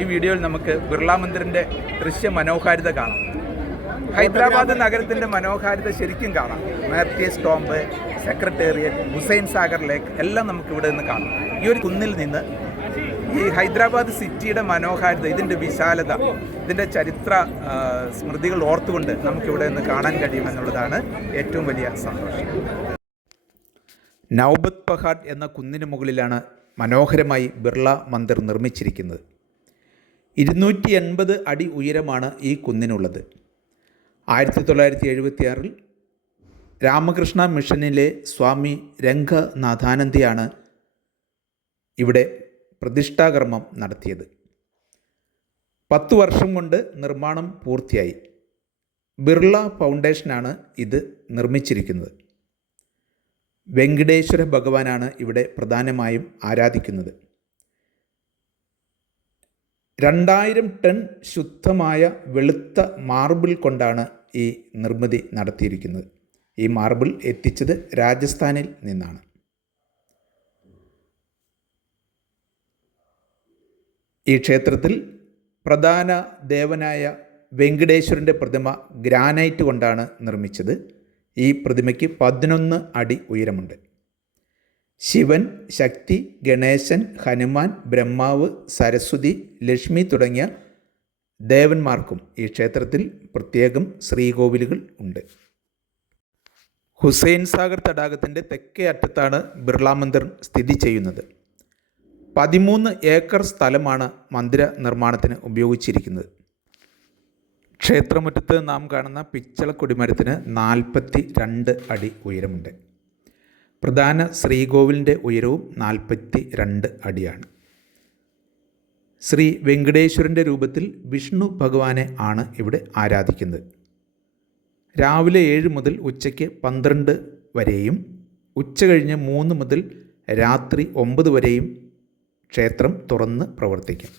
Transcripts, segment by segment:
ഈ വീഡിയോയിൽ നമുക്ക് ബിർള മന്ദിറിന്റെ ദൃശ്യ മനോഹാരിത കാണാം. ഹൈദരാബാദ് നഗരത്തിന്റെ മനോഹാരിത ശരിക്കും കാണാം. Martyrs tomb secretariat Hussain Sagar lake എല്ലാം നമുക്ക് ഇവിടെ നിന്ന് കാണാം. ഈ ഒരു കുന്നിൽ നിന്ന് ഈ ഹൈദരാബാദ് സിറ്റിയുടെ മനോഹാരിത ഇതിന്റെ വിശാലത ഇതിന്റെ ചരിത്ര സ്മൃതികൾ ഓർത്തുകൊണ്ട് നമുക്കിവിടെ നിന്ന് കാണാൻ കഴിയുമെന്നുള്ളതാണ് ഏറ്റവും വലിയ സന്തോഷം. നൗബത് പഹാഡ് എന്ന കുന്നിന് മുകളിലാണ് മനോഹരമായി ബിർള മന്ദിർ നിർമ്മിച്ചിരിക്കുന്നത്. ഇരുന്നൂറ്റി എൺപത് അടി ഉയരമാണ് ഈ കുന്നിനുള്ളത്. ആയിരത്തി തൊള്ളായിരത്തി എഴുപത്തിയാറിൽ രാമകൃഷ്ണ മിഷനിലെ സ്വാമി രംഗനാഥാനന്ദിയാണ് ഇവിടെ പ്രതിഷ്ഠാകർമ്മം നടത്തിയത്. പത്ത് വർഷം കൊണ്ട് നിർമ്മാണം പൂർത്തിയായി. ബിർള ഫൗണ്ടേഷനാണ് ഇത് നിർമ്മിച്ചിരിക്കുന്നത്. വെങ്കടേശ്വര ഭഗവാനാണ് ഇവിടെ പ്രധാനമായും ആരാധിക്കുന്നത്. രണ്ടായിരം ടൺ ശുദ്ധമായ വെളുത്ത മാർബിൾ കൊണ്ടാണ് ഈ നിർമ്മിതി നടത്തിയിരിക്കുന്നത്. ഈ മാർബിൾ എത്തിച്ചത് രാജസ്ഥാനിൽ നിന്നാണ്. ഈ ക്ഷേത്രത്തിൽ പ്രധാന ദേവനായ വെങ്കടേശ്വരന്റെ പ്രതിമ ഗ്രാനൈറ്റ് കൊണ്ടാണ് നിർമ്മിച്ചത്. ഈ പ്രതിമയ്ക്ക് പതിനൊന്ന് അടി ഉയരമുണ്ട്. ശിവൻ ശക്തി ഗണേശൻ ഹനുമാൻ ബ്രഹ്മാവ് സരസ്വതി ലക്ഷ്മി തുടങ്ങിയ ദേവന്മാർക്കും ഈ ക്ഷേത്രത്തിൽ പ്രത്യേകം ശ്രീകോവിലുകൾ ഉണ്ട്. ഹുസൈൻ സാഗർ തടാകത്തിന്റെ തെക്കേ അറ്റത്താണ് ബിർള മന്ദിർ സ്ഥിതി ചെയ്യുന്നത്. പതിമൂന്ന് ഏക്കർ സ്ഥലമാണ് മന്ദിര നിർമ്മാണത്തിന് ഉപയോഗിച്ചിരിക്കുന്നത്. ക്ഷേത്രമുറ്റത്ത് നാം കാണുന്ന പിച്ചള കൊടിമരത്തിന് നാൽപ്പത്തി രണ്ട് അടി ഉയരമുണ്ട്. പ്രധാന ശ്രീകോവിലിന്റെ ഉയരവും നാൽപ്പത്തി രണ്ട് അടിയാണ്. ശ്രീ വെങ്കടേശ്വരന്റെ രൂപത്തിൽ വിഷ്ണു ഭഗവാനെ ആണ് ഇവിടെ ആരാധിക്കുന്നത്. രാവിലെ ഏഴ് മുതൽ ഉച്ചയ്ക്ക് പന്ത്രണ്ട് വരെയും ഉച്ച കഴിഞ്ഞ് മൂന്ന് മുതൽ രാത്രി ഒമ്പത് വരെയും ക്ഷേത്രം തുറന്ന് പ്രവർത്തിക്കും.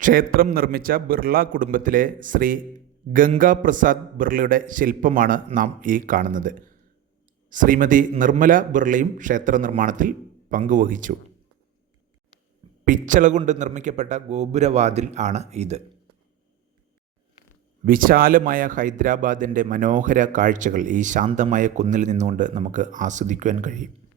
ക്ഷേത്രം നിർമ്മിച്ച ബിർള കുടുംബത്തിലെ ശ്രീ ഗംഗാപ്രസാദ് ബിർളയുടെ ശില്പമാണ് നാം ഈ കാണുന്നത്. ശ്രീമതി നിർമ്മല ബിർളയും ക്ഷേത്ര നിർമ്മാണത്തിൽ പങ്കുവഹിച്ചു. പിച്ചള കൊണ്ട് നിർമ്മിക്കപ്പെട്ട ഗോപുരവാതിൽ ആണ് ഇത്. വിശാലമായ ഹൈദരാബാദിന്റെ മനോഹര കാഴ്ചകൾ ഈ ശാന്തമായ കുന്നിൽ നിന്നുകൊണ്ട് നമുക്ക് ആസ്വദിക്കുവാൻ കഴിയും.